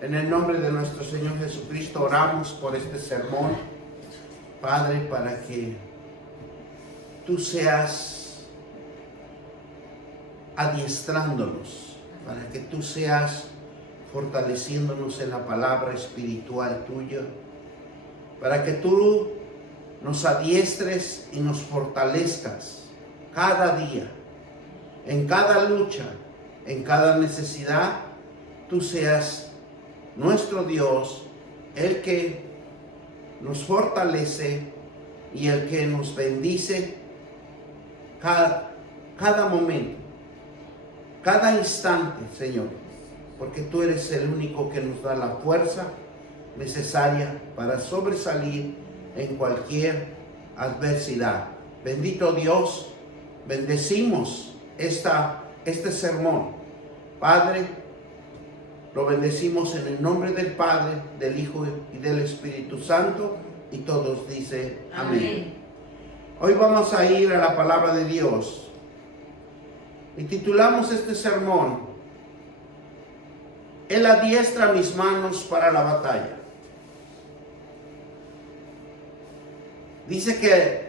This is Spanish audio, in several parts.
En el nombre de nuestro Señor Jesucristo oramos por este sermón, Padre, para que tú seas adiestrándonos, para que tú seas fortaleciéndonos en la palabra espiritual tuya, para que tú nos adiestres y nos fortalezcas cada día, en cada lucha, en cada necesidad. Tú seas nuestro Dios, el que nos fortalece y el que nos bendice cada momento, cada instante, Señor, porque tú eres el único que nos da la fuerza necesaria para sobresalir en cualquier adversidad. Bendito Dios, bendecimos este sermón. Padre, lo bendecimos en el nombre del Padre, del Hijo y del Espíritu Santo, y todos dicen amén. Hoy vamos a ir a la palabra de Dios y titulamos este sermón: Él adiestra mis manos para la batalla. Dice que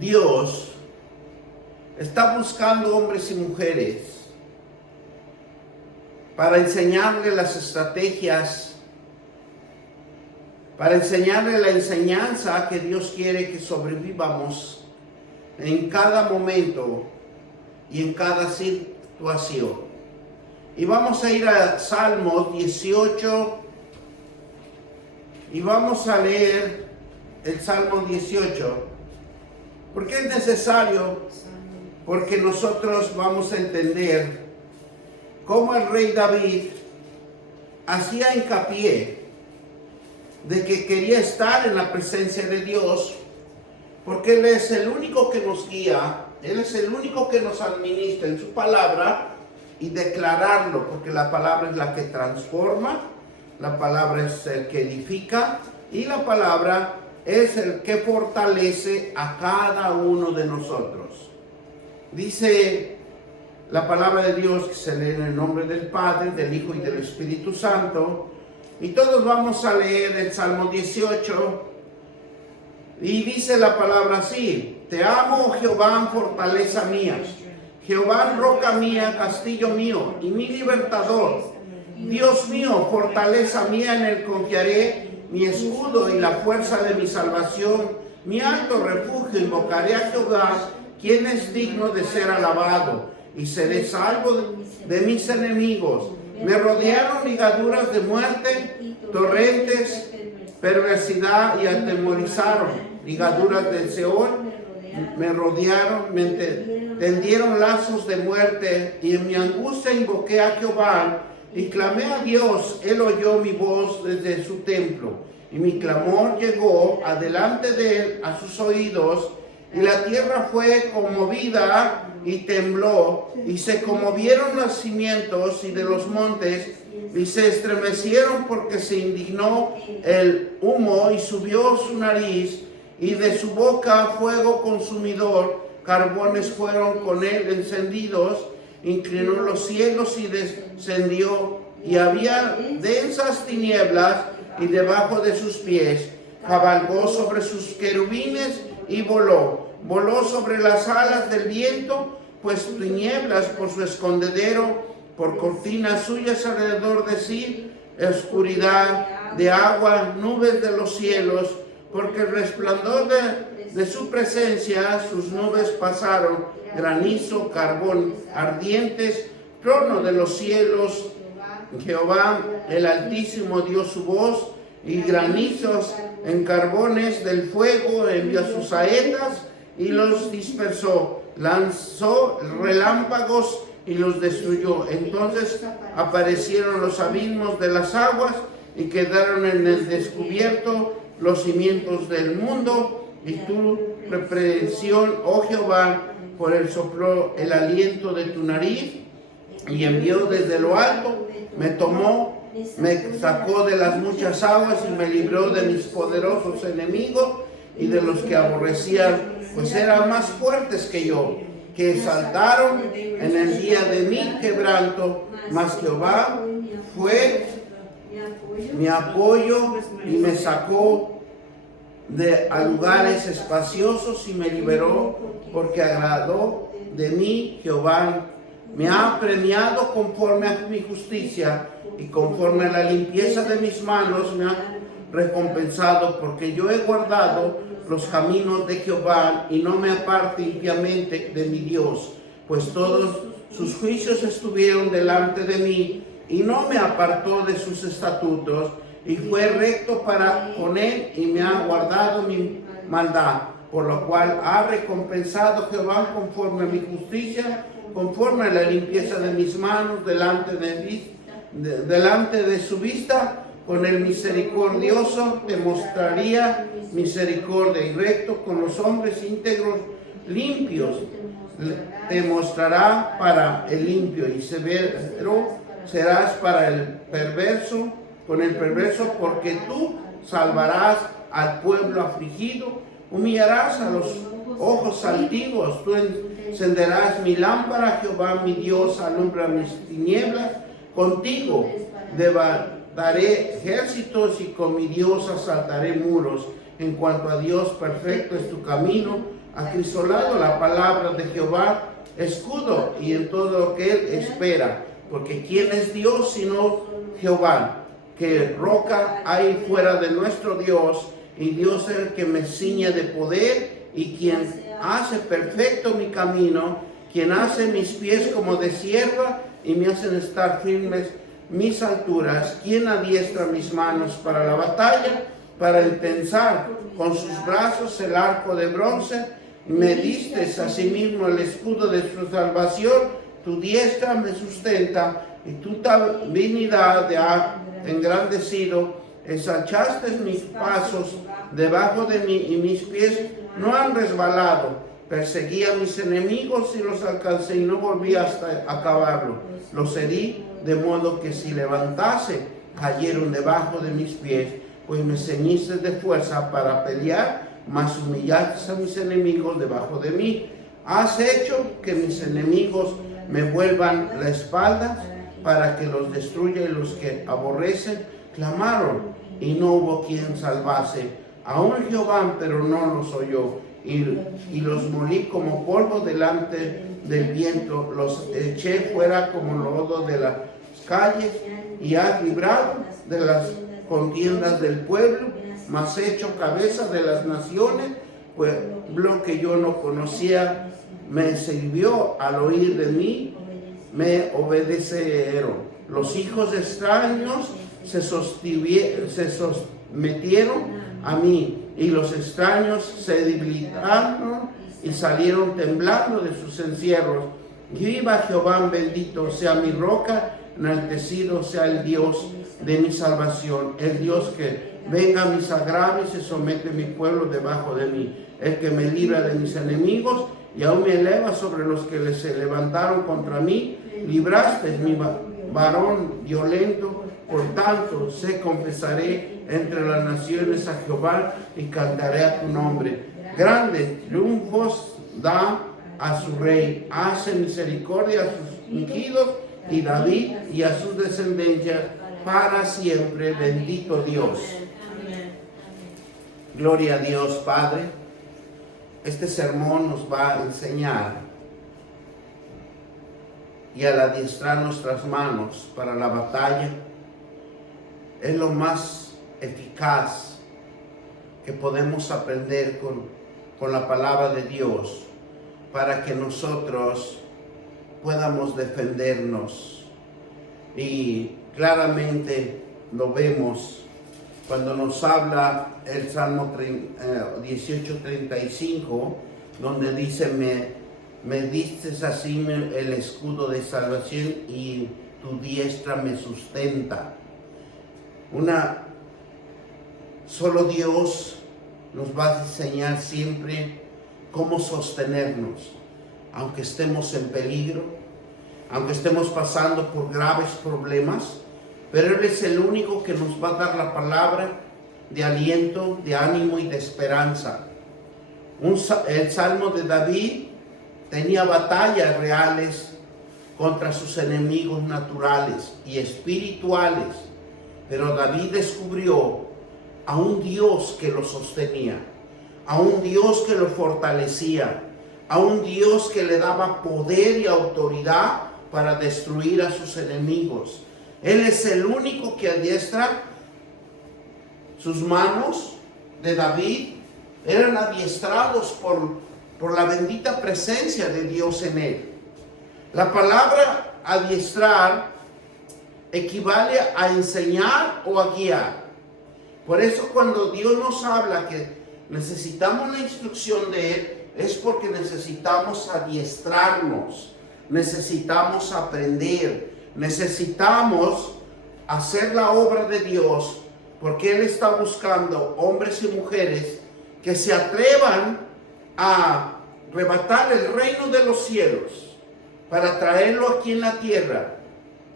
Dios está buscando hombres y mujeres para enseñarle las estrategias, para enseñarle la enseñanza que Dios quiere que sobrevivamos en cada momento y en cada situación. Y vamos a ir a Salmos 18 y vamos a leer el Salmo 18. ¿Por qué es necesario? Porque nosotros vamos a entender cómo el rey David hacía hincapié de que quería estar en la presencia de Dios, porque Él es el único que nos guía, Él es el único que nos administra en su palabra, y declararlo, porque la palabra es la que transforma, la palabra es el que edifica, y la palabra es el que fortalece a cada uno de nosotros. Dice la palabra de Dios, que se lee en el nombre del Padre, del Hijo y del Espíritu Santo, y todos vamos a leer el Salmo 18, y dice la palabra así: Te amo, Jehová, fortaleza mía, Jehová, roca mía, castillo mío y mi libertador. Dios mío, fortaleza mía, en él confiaré, mi escudo y la fuerza de mi salvación, mi alto refugio. Invocaré a Jehová, quien es digno de ser alabado, y seré salvo de mis enemigos. Me rodearon ligaduras de muerte, torrentes, perversidad y atemorizaron. Ligaduras del Seol me rodearon, me tendieron lazos de muerte, y en mi angustia invoqué a Jehová y clamé a Dios. Él oyó mi voz desde su templo, y mi clamor llegó adelante de él a sus oídos, y la tierra fue conmovida y tembló, y se conmovieron los cimientos y de los montes, y se estremecieron porque se indignó el humo, y subió su nariz, y de su boca fuego consumidor, carbones fueron con él encendidos. Inclinó los cielos y descendió, y había densas tinieblas, y debajo de sus pies cabalgó sobre sus querubines y voló sobre las alas del viento, pues tinieblas por su escondedero, por cortinas suyas alrededor de sí, oscuridad de agua, nubes de los cielos, porque el resplandor de su presencia sus nubes pasaron, granizo, carbón ardientes, trono de los cielos. Jehová el Altísimo dio su voz, y granizos en carbones del fuego envió sus saetas y los dispersó. Lanzó relámpagos y los destruyó. Entonces aparecieron los abismos de las aguas, y quedaron en el descubierto los cimientos del mundo. Y tu reprensión, oh Jehová, por él sopló el aliento de tu nariz, y envió desde lo alto, me tomó, me sacó de las muchas aguas, y me libró de mis poderosos enemigos y de los que aborrecían, pues eran más fuertes que yo, que saltaron en el día de mi quebranto. Mas Jehová fue mi apoyo y me sacó a lugares espaciosos y me liberó, porque agradó de mí Jehová. Me ha premiado conforme a mi justicia y conforme a la limpieza de mis manos me ha recompensado, porque yo he guardado los caminos de Jehová y no me aparte impíamente de mi Dios, pues todos sus juicios estuvieron delante de mí y no me apartó de sus estatutos, y fue recto para con él y me ha guardado mi maldad, por lo cual ha recompensado Jehová conforme a mi justicia, conforme a la limpieza de mis manos delante de su vista. Con el misericordioso te mostraría misericordia, y recto con los hombres íntegros limpios te mostrará para el limpio, y severo serás para el perverso, con el perverso, porque tú salvarás al pueblo afligido, humillarás a los ojos altivos, tú encenderás mi lámpara, Jehová mi Dios alumbra mis tinieblas, contigo daré ejércitos y con mi Dios asaltaré muros. En cuanto a Dios, perfecto es tu camino, acrisolado la palabra de Jehová, escudo y en todo lo que él espera. Porque ¿quién es Dios sino Jehová? Que roca hay fuera de nuestro Dios, y Dios es el que me ciñe de poder, y quien hace perfecto mi camino, quien hace mis pies como de sierva y me hacen estar firmes mis alturas, quien adiestra mis manos para la batalla, para entensar con sus brazos el arco de bronce. Me diste asimismo el escudo de su salvación, tu diestra me sustenta, y tu benignidad ha engrandecido. Ensanchaste mis pasos debajo de mí, y mis pies no han resbalado. Perseguí a mis enemigos y los alcancé, y no volví hasta acabarlo. Los herí de modo que si levantase, cayeron debajo de mis pies. Pues me ceñiste de fuerza para pelear, mas humillaste a mis enemigos debajo de mí. Has hecho que mis enemigos me vuelvan la espalda, para que los destruya, y los que aborrecen clamaron, y no hubo quien salvase. Aún Jehová, pero no los oyó, y los molí como polvo delante del viento, los eché fuera como lodo de las calles, y has librado de las contiendas del pueblo, mas hecho cabeza de las naciones, pueblo que yo no conocía, me sirvió al oír de mí, me obedecieron. Los hijos extraños se sometieron a mí, y los extraños se debilitaron y salieron temblando de sus encierros. Viva Jehová, bendito sea mi roca, enaltecido sea el Dios de mi salvación, el Dios que venga a mis agravios y somete a mi pueblo debajo de mí, el que me libra de mis enemigos y aún me eleva sobre los que se levantaron contra mí. Libraste mi varón violento, por tanto se confesaré entre las naciones a Jehová y cantaré a tu nombre. Grandes triunfos da a su rey, hace misericordia a sus ungidos, y David y a sus descendencias para siempre. Bendito Dios. Gloria a Dios Padre. Este sermón nos va a enseñar y al adiestrar nuestras manos para la batalla. Es lo más eficaz que podemos aprender con la palabra de Dios, para que nosotros podamos defendernos. Y claramente lo vemos cuando nos habla el Salmo 18:35, donde dice: me diste así el escudo de salvación, y tu diestra me sustenta. Solo Dios nos va a enseñar siempre cómo sostenernos, aunque estemos en peligro, aunque estemos pasando por graves problemas, pero Él es el único que nos va a dar la palabra de aliento, de ánimo y de esperanza. El Salmo de David tenía batallas reales contra sus enemigos naturales y espirituales, Pero David descubrió a un Dios que lo sostenía, a un Dios que lo fortalecía, a un Dios que le daba poder y autoridad para destruir a sus enemigos. Él es el único que adiestra sus manos de David. Eran adiestrados por la bendita presencia de Dios en él. La palabra adiestrar equivale a enseñar o a guiar. Por eso cuando Dios nos habla que necesitamos la instrucción de Él, es porque necesitamos adiestrarnos, necesitamos aprender, necesitamos hacer la obra de Dios, porque Él está buscando hombres y mujeres que se atrevan a arrebatar el reino de los cielos para traerlo aquí en la tierra.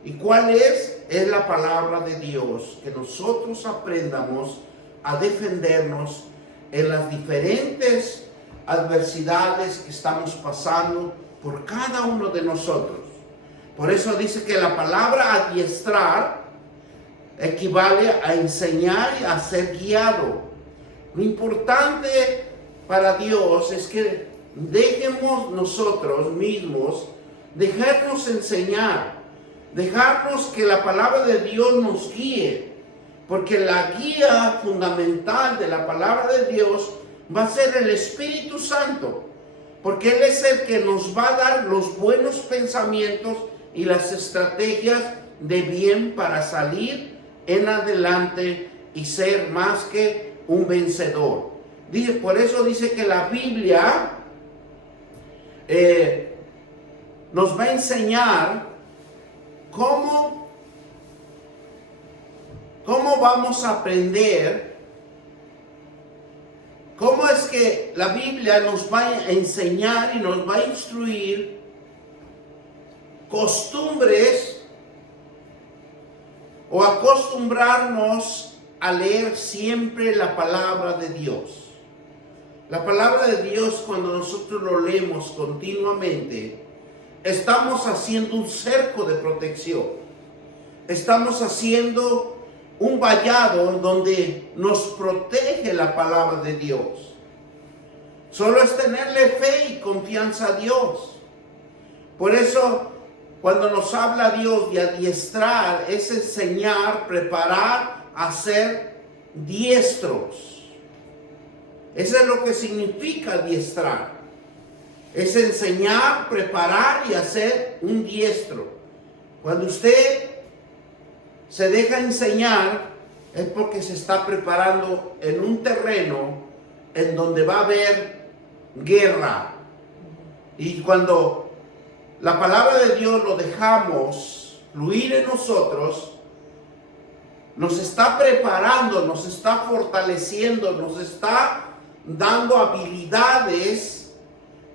¿Y cuál es? Es la palabra de Dios, que nosotros aprendamos a defendernos en las diferentes adversidades que estamos pasando por cada uno de nosotros. Por eso dice que la palabra adiestrar equivale a enseñar y a ser guiado. Lo importante para Dios es que dejemos nosotros mismos dejarnos enseñar, dejarnos que la palabra de Dios nos guíe, porque la guía fundamental de la palabra de Dios va a ser el Espíritu Santo, porque Él es el que nos va a dar los buenos pensamientos y las estrategias de bien para salir en adelante y ser más que un vencedor. Dice, por eso dice que la Biblia nos va a enseñar cómo vamos a aprender, cómo es que la Biblia nos va a enseñar y nos va a instruir costumbres o acostumbrarnos a leer siempre la palabra de Dios. La palabra de Dios, cuando nosotros lo leemos continuamente, estamos haciendo un cerco de protección. Estamos haciendo un vallado donde nos protege la palabra de Dios. Solo es tenerle fe y confianza a Dios. Por eso, cuando nos habla Dios de adiestrar, es enseñar, preparar, hacer diestros. Eso es lo que significa adiestrar. Es enseñar, preparar y hacer un diestro. Cuando usted se deja enseñar, es porque se está preparando en un terreno en donde va a haber guerra. Y cuando la palabra de Dios lo dejamos fluir en nosotros, nos está preparando, nos está fortaleciendo, nos está dando habilidades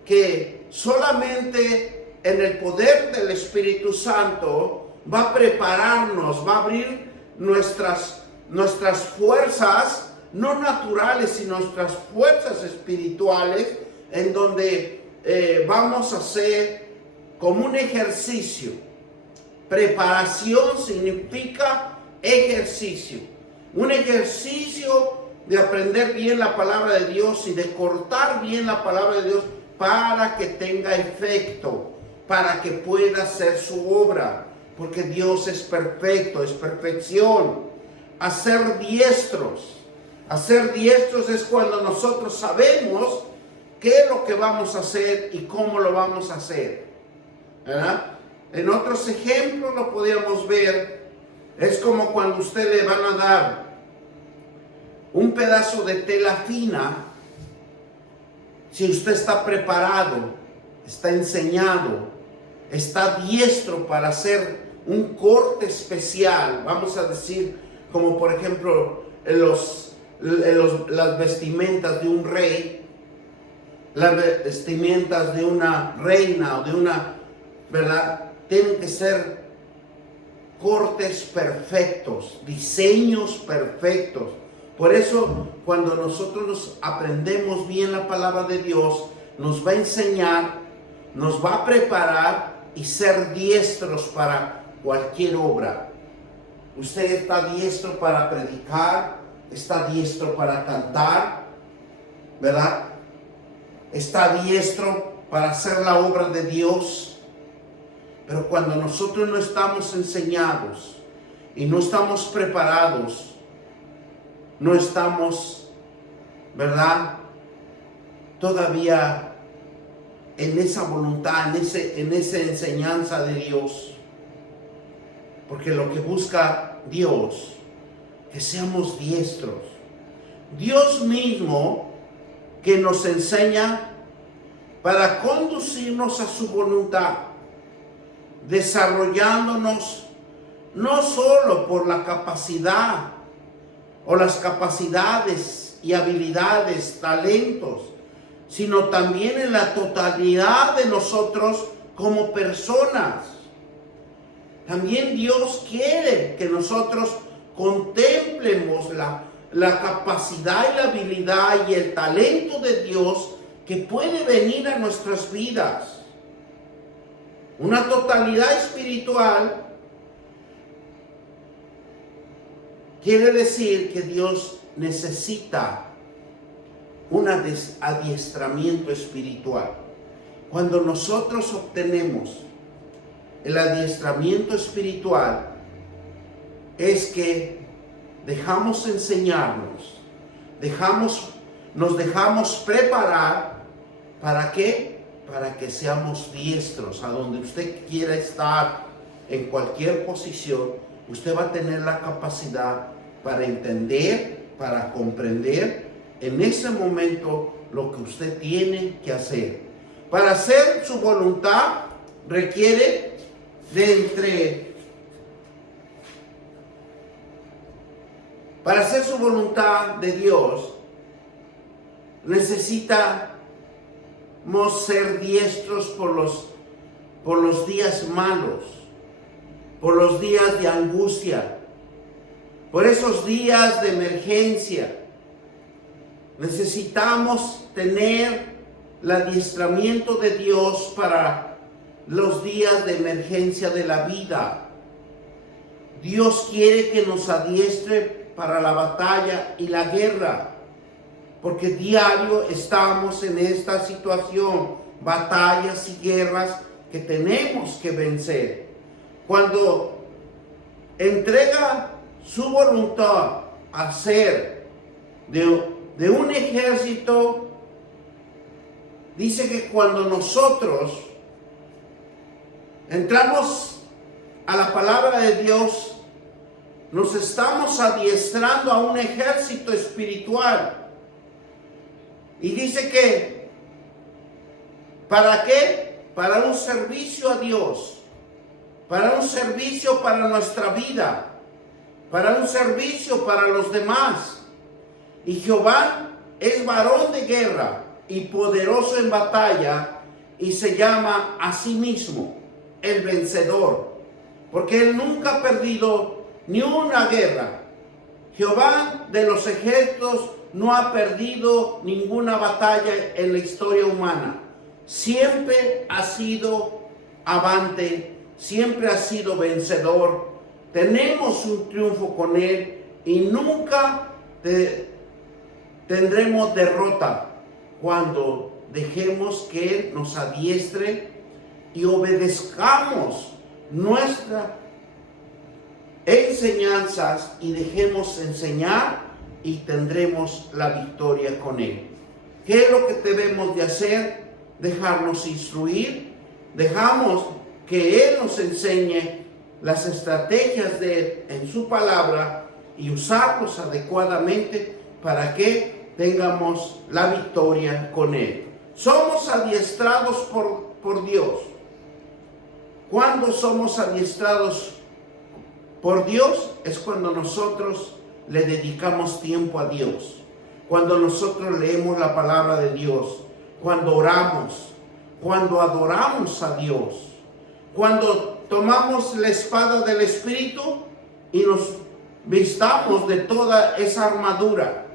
que solamente en el poder del Espíritu Santo va a prepararnos, va a abrir nuestras fuerzas, no naturales, sino nuestras fuerzas espirituales, en donde vamos a hacer como un ejercicio. Preparación significa ejercicio. Un ejercicio de aprender bien la palabra de Dios y de cortar bien la palabra de Dios para que tenga efecto, para que pueda hacer su obra. Porque Dios es perfecto, es perfección. Hacer diestros. Hacer diestros es cuando nosotros sabemos qué es lo que vamos a hacer y cómo lo vamos a hacer. ¿Verdad? En otros ejemplos lo podríamos ver. Es como cuando usted le van a dar un pedazo de tela fina. Si usted está preparado, está enseñado, está diestro para hacer un corte especial, vamos a decir, como por ejemplo las vestimentas de un rey, las vestimentas de una reina o de una, ¿verdad? Tienen que ser cortes perfectos, diseños perfectos. Por eso, cuando nosotros aprendemos bien la palabra de Dios, nos va a enseñar, nos va a preparar y ser diestros para cualquier obra. Usted está diestro para predicar, está diestro para cantar, ¿verdad? Está diestro para hacer la obra de Dios. Pero cuando nosotros no estamos enseñados y no estamos preparados, no estamos, ¿verdad?, todavía en esa voluntad, en esa enseñanza de Dios. Porque lo que busca Dios, que seamos diestros. Dios mismo que nos enseña para conducirnos a su voluntad, desarrollándonos no solo por la capacidad o las capacidades y habilidades, talentos, sino también en la totalidad de nosotros como personas. También Dios quiere que nosotros contemplemos la capacidad y la habilidad y el talento de Dios que puede venir a nuestras vidas. Una totalidad espiritual quiere decir que Dios necesita un adiestramiento espiritual. Cuando nosotros obtenemos el adiestramiento espiritual, es que dejamos enseñarnos, nos dejamos preparar. ¿Para qué? Para que seamos diestros. A donde usted quiera estar, en cualquier posición, usted va a tener la capacidad para entender, para comprender en ese momento lo que usted tiene que hacer. Para hacer su voluntad requiere para hacer su voluntad de Dios, necesitamos ser diestros por los días malos, por los días de angustia, por esos días de emergencia. Necesitamos tener el adiestramiento de Dios para los días de emergencia de la vida. Dios quiere que nos adiestre para la batalla y la guerra, porque diario estamos en esta situación, batallas y guerras que tenemos que vencer. Cuando entrega su voluntad a ser de un ejército, dice que cuando nosotros entramos a la palabra de Dios, nos estamos adiestrando a un ejército espiritual. Y dice que, ¿para qué? Para un servicio a Dios, para un servicio para nuestra vida, para un servicio para los demás. Y Jehová es varón de guerra y poderoso en batalla, y se llama a sí mismo el vencedor, porque él nunca ha perdido ni una guerra. Jehová de los ejércitos no ha perdido ninguna batalla en la historia humana. Siempre ha sido avante, siempre ha sido vencedor. Tenemos un triunfo con él y nunca tendremos derrota cuando dejemos que él nos adiestre y obedezcamos nuestras enseñanzas y dejemos enseñar, y tendremos la victoria con él. ¿Qué es lo que debemos de hacer? Dejarnos instruir, dejamos que él nos enseñe las estrategias de él en su palabra y usarlos adecuadamente para que tengamos la victoria con él. Somos adiestrados por Dios. Cuando somos adiestrados por Dios es cuando nosotros le dedicamos tiempo a Dios, cuando nosotros leemos la palabra de Dios, cuando oramos, cuando adoramos a Dios, cuando tomamos la espada del Espíritu y nos vistamos de toda esa armadura,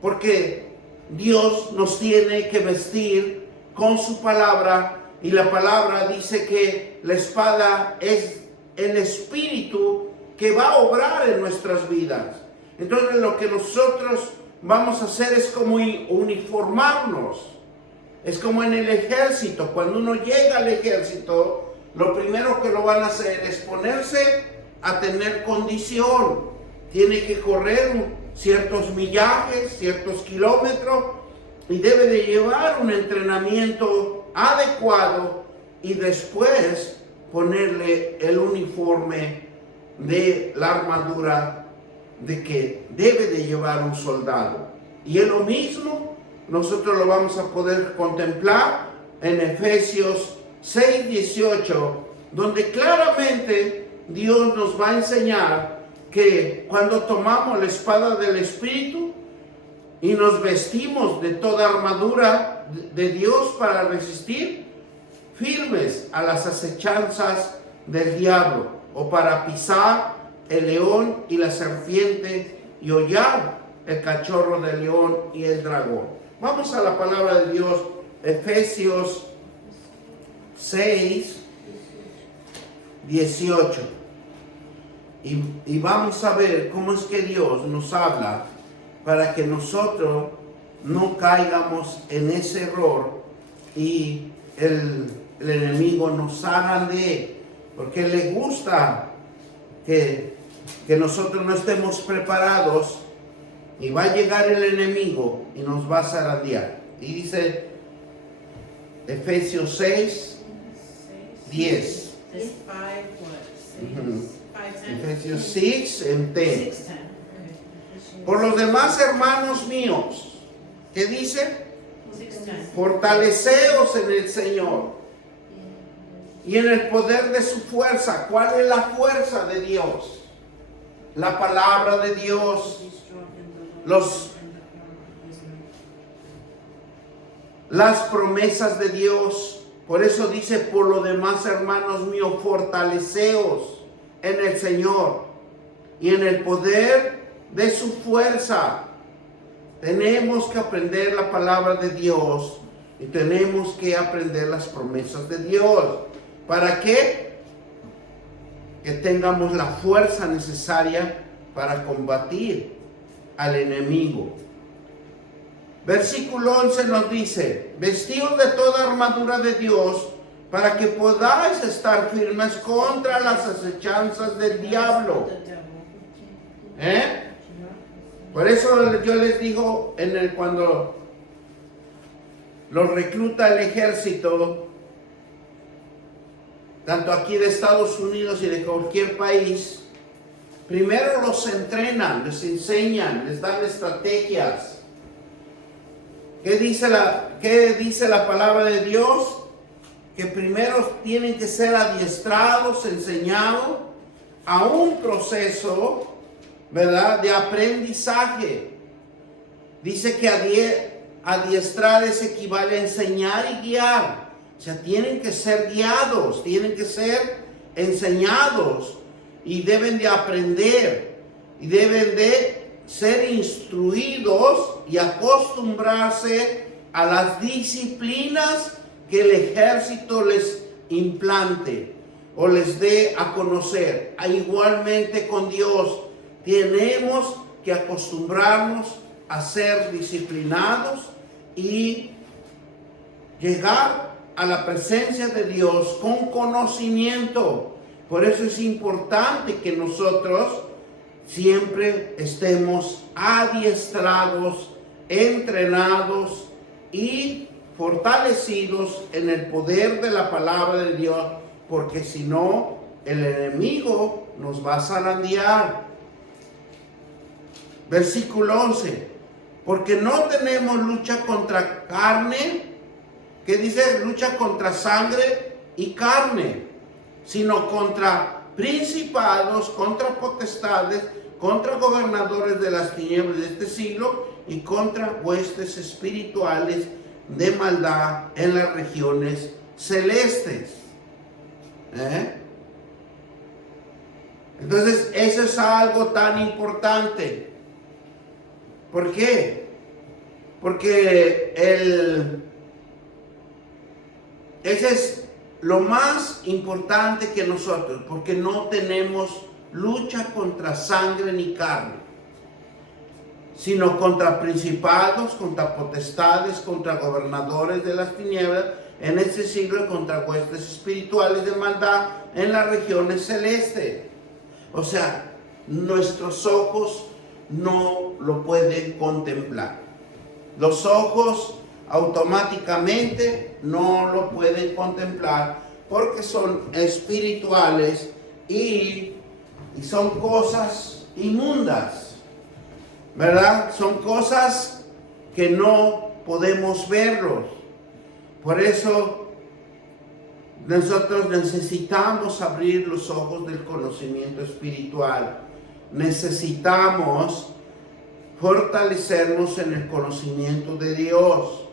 porque Dios nos tiene que vestir con su palabra, y la palabra dice que la espada es el Espíritu que va a obrar en nuestras vidas. Entonces lo que nosotros vamos a hacer es como uniformarnos. Es como en el ejército. Cuando uno llega al ejército, lo primero que lo van a hacer es ponerse a tener condición. Tiene que correr ciertos millajes, ciertos kilómetros, y debe de llevar un entrenamiento adecuado y después ponerle el uniforme de la armadura de que debe de llevar un soldado. Y es lo mismo, nosotros lo vamos a poder contemplar en Efesios 6:18, donde claramente Dios nos va a enseñar que cuando tomamos la espada del Espíritu y nos vestimos de toda armadura de Dios para resistir firmes a las acechanzas del diablo, o para pisar el león y la serpiente y hollar el cachorro del león y el dragón. Vamos a la palabra de Dios, Efesios 6:18. Y vamos a ver cómo es que Dios nos habla para que nosotros no caigamos en ese error y el enemigo nos haga de, porque le gusta que nosotros no estemos preparados, y va a llegar el enemigo y nos va a zarandear. Y dice Efesios 6:10. Efesios 6:10. Por los demás, hermanos míos, ¿qué dice? Fortaleceos en el Señor y en el poder de su fuerza. ¿Cuál es la fuerza de Dios? La palabra de Dios, las promesas de Dios. Por eso dice, por lo demás, hermanos míos, fortaleceos en el Señor y en el poder de su fuerza. Tenemos que aprender la palabra de Dios y tenemos que aprender las promesas de Dios. ¿Para qué? Que tengamos la fuerza necesaria para combatir al enemigo. Versículo 11 nos dice, vestidos de toda armadura de Dios, para que podáis estar firmes contra las acechanzas del diablo. Por eso yo les digo, cuando los recluta el ejército, tanto aquí de Estados Unidos y de cualquier país, primero los entrenan, les enseñan, les dan estrategias. ¿Qué dice la palabra de Dios? Que primero tienen que ser adiestrados, enseñados a un proceso, ¿verdad?, de aprendizaje. Dice que adiestrar equivale a enseñar y guiar. O sea, tienen que ser guiados, tienen que ser enseñados y deben de aprender y deben de ser instruidos y acostumbrarse a las disciplinas que el ejército les implante o les dé a conocer. Igualmente con Dios, tenemos que acostumbrarnos a ser disciplinados y llegar a la presencia de Dios con conocimiento. Por eso es importante que nosotros siempre estemos adiestrados, entrenados y fortalecidos en el poder de la palabra de Dios, porque si no, el enemigo nos va a zarandear. Versículo 11, porque no tenemos lucha contra carne, que dice lucha contra sangre y carne, sino contra principados, contra potestades, contra gobernadores de las tinieblas de este siglo y contra huestes espirituales de maldad en las regiones celestes. Entonces, eso es algo tan importante. ¿Por qué? Porque ese es lo más importante que nosotros, porque no tenemos lucha contra sangre ni carne, sino contra principados, contra potestades, contra gobernadores de las tinieblas en este siglo y contra huestes espirituales de maldad en las regiones celestes. O sea, nuestros ojos no lo pueden contemplar. Los ojos automáticamente no lo pueden contemplar porque son espirituales y son cosas inmundas, ¿verdad? Son cosas que no podemos verlos. Por eso nosotros necesitamos abrir los ojos del conocimiento espiritual. Necesitamos fortalecernos en el conocimiento de Dios.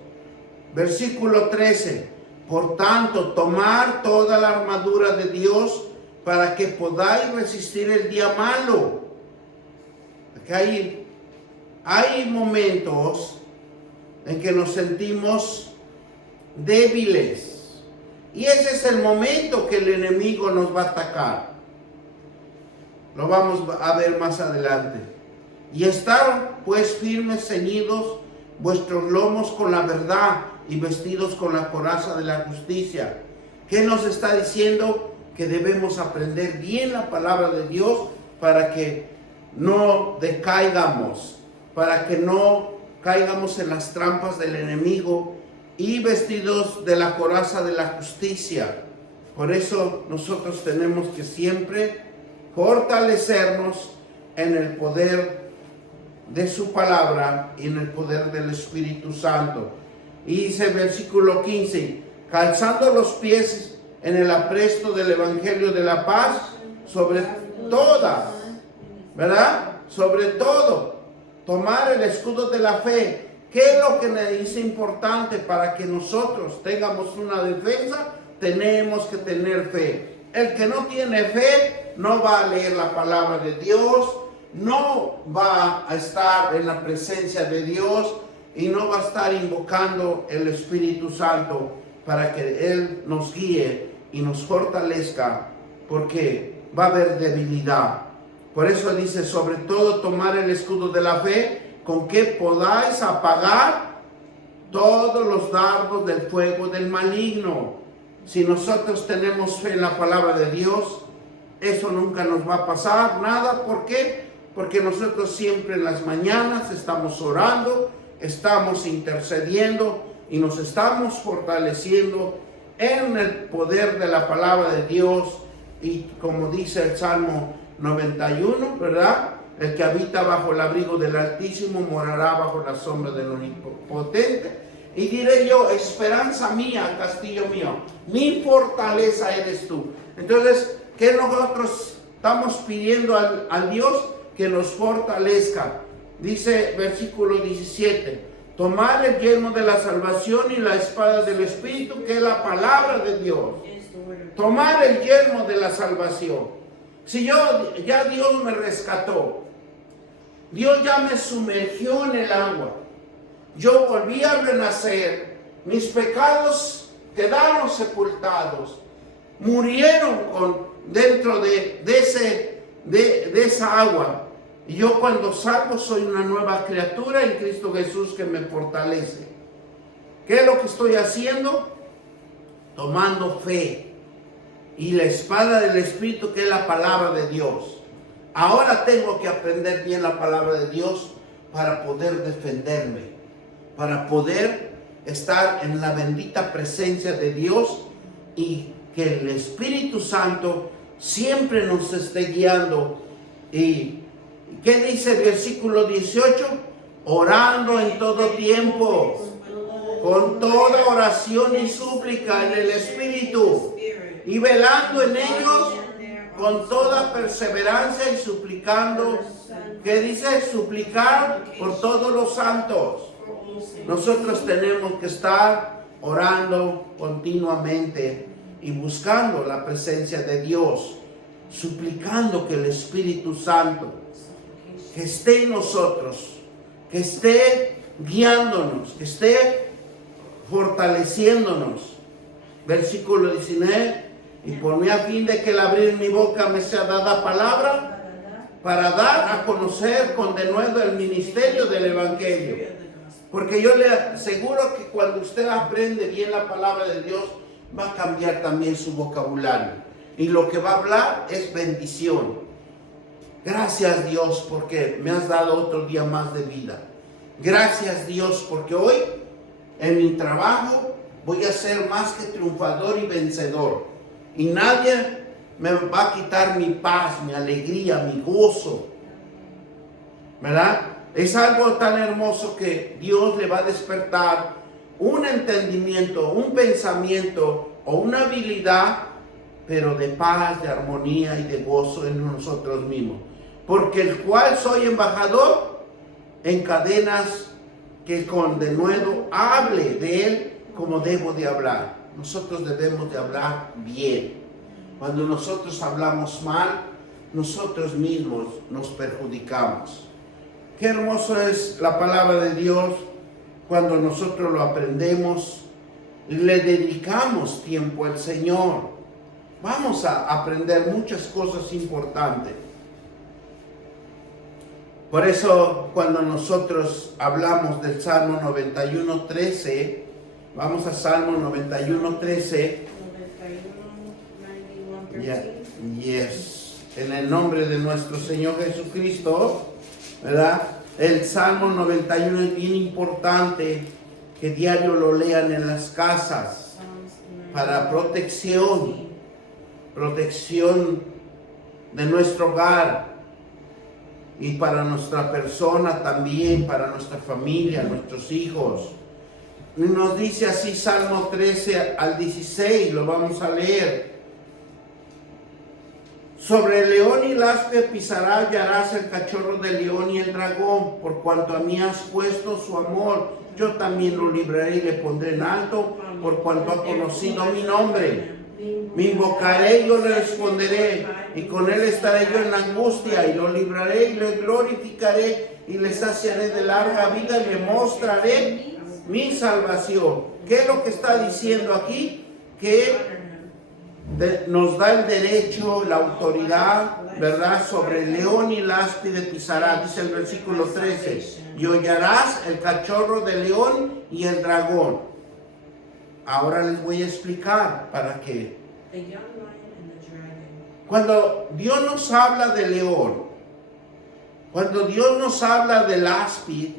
Versículo 13. Por tanto, tomar toda la armadura de Dios para que podáis resistir el día malo. Aquí hay momentos en que nos sentimos débiles. Y ese es el momento que el enemigo nos va a atacar. Lo vamos a ver más adelante. Y estar pues firmes, ceñidos vuestros lomos con la verdad y vestidos con la coraza de la justicia. ¿Qué nos está diciendo? Que debemos aprender bien la palabra de Dios para que no decaigamos, para que no caigamos en las trampas del enemigo, y vestidos de la coraza de la justicia. Por eso nosotros tenemos que siempre fortalecernos en el poder de su palabra y en el poder del Espíritu Santo. Y dice el versículo 15, calzando los pies en el apresto del Evangelio de la paz, sobre todas, ¿verdad? Sobre todo, tomar el escudo de la fe. ¿Qué es lo que me dice importante para que nosotros tengamos una defensa? Tenemos que tener fe. El que no tiene fe no va a leer la palabra de Dios, no va a estar en la presencia de Dios y no va a estar invocando el Espíritu Santo para que Él nos guíe y nos fortalezca, porque va a haber debilidad. Por eso dice, sobre todo tomar el escudo de la fe, con que podáis apagar todos los dardos del fuego del maligno. Si nosotros tenemos fe en la palabra de Dios, eso nunca nos va a pasar nada. ¿Por qué? Porque nosotros siempre en las mañanas estamos orando, estamos intercediendo y nos estamos fortaleciendo en el poder de la palabra de Dios. Y como dice el Salmo 91, ¿verdad? El que habita bajo el abrigo del Altísimo morará bajo la sombra del Omnipotente. Y diré yo, esperanza mía, castillo mío, mi fortaleza eres tú. Entonces, ¿qué nosotros estamos pidiendo al Dios? Que nos fortalezca. Dice versículo 17, tomar el yelmo de la salvación y la espada del Espíritu, que es la palabra de Dios. Tomar el yelmo de la salvación. Si ya Dios me rescató, Dios ya me sumergió en el agua, yo volví a renacer, mis pecados quedaron sepultados, murieron dentro de esa agua, y yo cuando salgo soy una nueva criatura en Cristo Jesús que me fortalece. ¿Qué es lo que estoy haciendo? Tomando fe y la espada del Espíritu, que es la palabra de Dios. Ahora tengo que aprender bien la palabra de Dios para poder defenderme, para poder estar en la bendita presencia de Dios y que el Espíritu Santo siempre nos esté guiando. ¿Y qué dice el versículo 18? Orando en todo tiempo, con toda oración y súplica en el Espíritu, y velando en ellos con toda perseverancia y suplicando. ¿Qué dice? Suplicar por todos los santos. Nosotros tenemos que estar orando continuamente y buscando la presencia de Dios, suplicando que el Espíritu Santo que esté en nosotros, que esté guiándonos, que esté fortaleciéndonos. Versículo 19, y por mí a fin de que el abrir mi boca me sea dada palabra para dar a conocer con denuedo el ministerio del Evangelio. Porque yo le aseguro que cuando usted aprende bien la palabra de Dios, va a cambiar también su vocabulario. Y lo que va a hablar es bendición. Gracias Dios porque me has dado otro día más de vida. Gracias Dios porque hoy en mi trabajo voy a ser más que triunfador y vencedor. Y nadie me va a quitar mi paz, mi alegría, mi gozo. ¿Verdad? Es algo tan hermoso que Dios le va a despertar un entendimiento, un pensamiento o una habilidad, pero de paz, de armonía y de gozo en nosotros mismos. Porque el cual soy embajador en cadenas, que con denuedo hable de él como debo de hablar. Nosotros debemos de hablar bien. Cuando nosotros hablamos mal, nosotros mismos nos perjudicamos. Qué hermoso es la palabra de Dios cuando nosotros lo aprendemos y le dedicamos tiempo al Señor. Vamos a aprender muchas cosas importantes. Por eso cuando nosotros hablamos del Salmo 91:13, vamos a Salmo 91:13. Yes. En el nombre de nuestro Señor Jesucristo, ¿verdad? El Salmo 91 es bien importante que diario lo lean en las casas para protección de nuestro hogar y para nuestra persona también, para nuestra familia, nuestros hijos. Y nos dice así Salmo 13 al 16, lo vamos a leer. Sobre el león y el áspide pisarás, hallarás el cachorro del león y el dragón, por cuanto a mí has puesto su amor, yo también lo libraré y le pondré en alto, por cuanto ha conocido mi nombre. Me invocaré y yo le responderé, y con él estaré yo en la angustia, y lo libraré y le glorificaré, y le saciaré de larga vida, y le mostraré mi salvación. ¿Qué es lo que está diciendo aquí? Que nos da el derecho, la autoridad, ¿verdad? Sobre el león y el áspide pisará, dice el versículo 13. Y hollarás el cachorro del león y el dragón. Ahora les voy a explicar para qué. Cuando Dios nos habla del león, cuando Dios nos habla del áspide,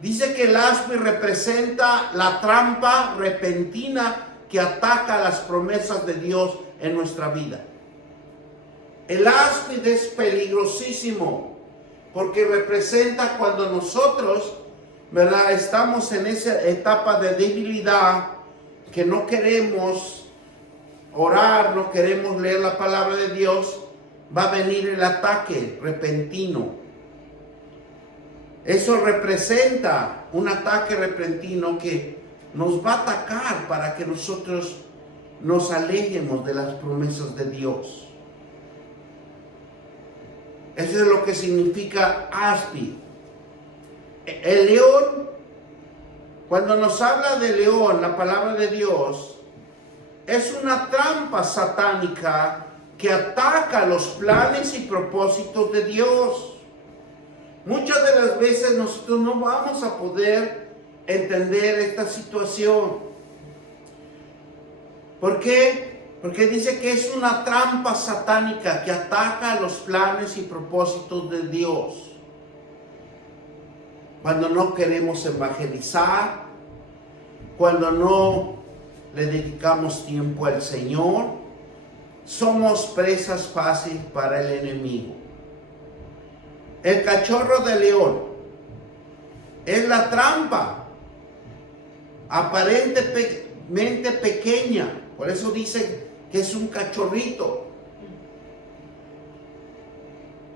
dice que el áspide representa la trampa repentina que ataca las promesas de Dios en nuestra vida. El áspide es peligrosísimo porque representa cuando nosotros, ¿verdad?, estamos en esa etapa de debilidad que no queremos orar, no queremos leer la palabra de Dios, va a venir el ataque repentino. Eso representa un ataque repentino que nos va a atacar para que nosotros nos alejemos de las promesas de Dios. Eso es lo que significa áspide. El león, cuando nos habla de león, la palabra de Dios, es una trampa satánica que ataca los planes y propósitos de Dios. Muchas de las veces nosotros no vamos a poder entender esta situación. ¿Por qué? Porque dice que es una trampa satánica que ataca los planes y propósitos de Dios. Cuando no queremos evangelizar, cuando no le dedicamos tiempo al Señor, somos presas fáciles para el enemigo. El cachorro de león es la trampa aparentemente pequeña, por eso dice que es un cachorrito,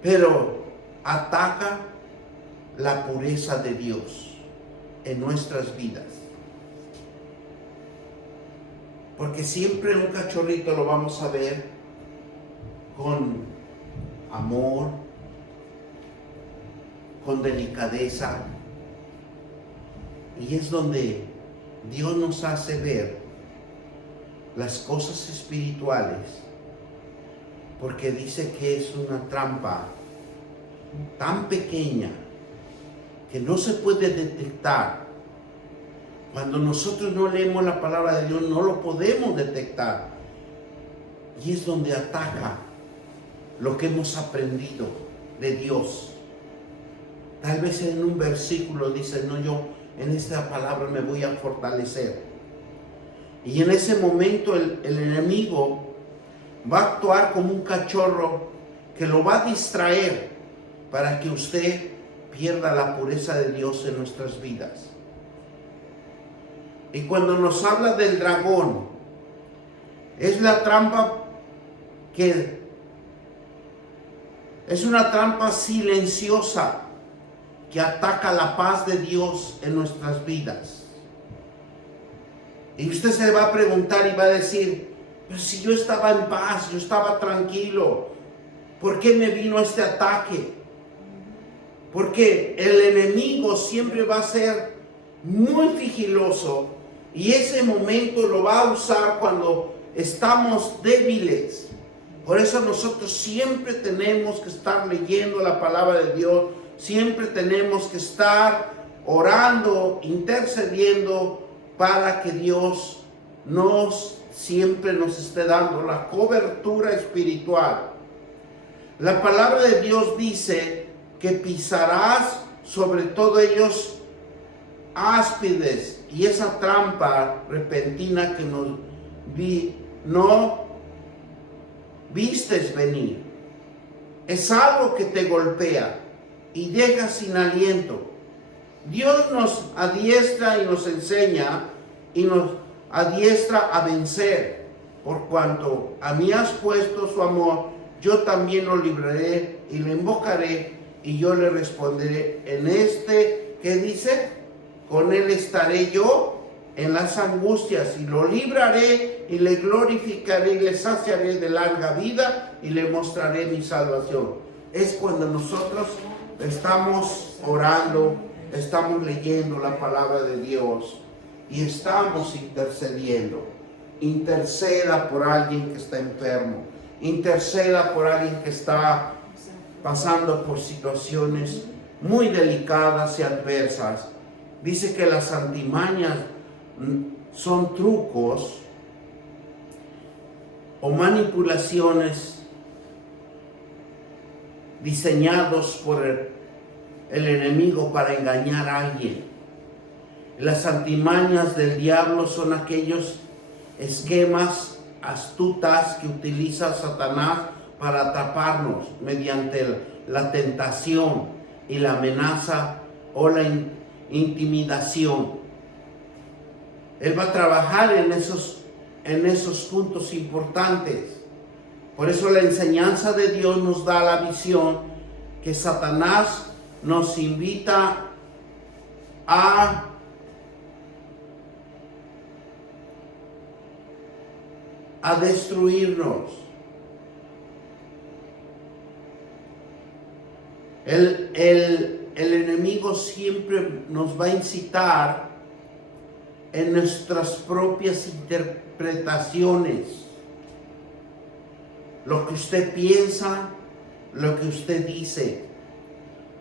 pero ataca la pureza de Dios en nuestras vidas. Porque siempre un cachorrito lo vamos a ver con amor, con delicadeza, y es donde Dios nos hace ver las cosas espirituales porque dice que es una trampa tan pequeña que no se puede detectar. Cuando nosotros no leemos la palabra de Dios, no lo podemos detectar. Y es donde ataca lo que hemos aprendido de Dios. Tal vez en un versículo dice, no, yo en esta palabra me voy a fortalecer. Y en ese momento el enemigo va a actuar como un cachorro que lo va a distraer para que usted pierda la pureza de Dios en nuestras vidas. Y cuando nos habla del dragón, es la trampa que es una trampa silenciosa que ataca la paz de Dios en nuestras vidas. Y usted se va a preguntar y va a decir, pero si yo estaba en paz, yo estaba tranquilo, ¿por qué me vino este ataque? Porque el enemigo siempre va a ser muy sigiloso y ese momento lo va a usar cuando estamos débiles. Por eso nosotros siempre tenemos que estar leyendo la palabra de Dios, siempre tenemos que estar orando, intercediendo para que Dios siempre nos esté dando la cobertura espiritual. La palabra de Dios dice que pisarás sobre todo ellos áspides, y esa trampa repentina que no vistes venir. Es algo que te golpea y deja sin aliento. Dios nos adiestra y nos enseña y nos adiestra a vencer. Por cuanto a mí has puesto su amor, yo también lo libraré y le invocaré y yo le responderé. ¿Qué dice? Con él estaré yo en las angustias y lo libraré y le glorificaré y le saciaré de larga vida y le mostraré mi salvación. Es cuando nosotros estamos orando, estamos leyendo la palabra de Dios y estamos intercediendo. Interceda por alguien que está enfermo, interceda por alguien que está pasando por situaciones muy delicadas y adversas. Dice que las artimañas son trucos o manipulaciones diseñados por el enemigo para engañar a alguien. Las artimañas del diablo son aquellos esquemas astutas que utiliza Satanás para atraparnos mediante la tentación y la amenaza o la intimidación. Él va a trabajar en esos puntos importantes. Por eso la enseñanza de Dios nos da la visión que Satanás nos invita a destruirnos. El enemigo siempre nos va a incitar en nuestras propias interpretaciones. Lo que usted piensa, lo que usted dice,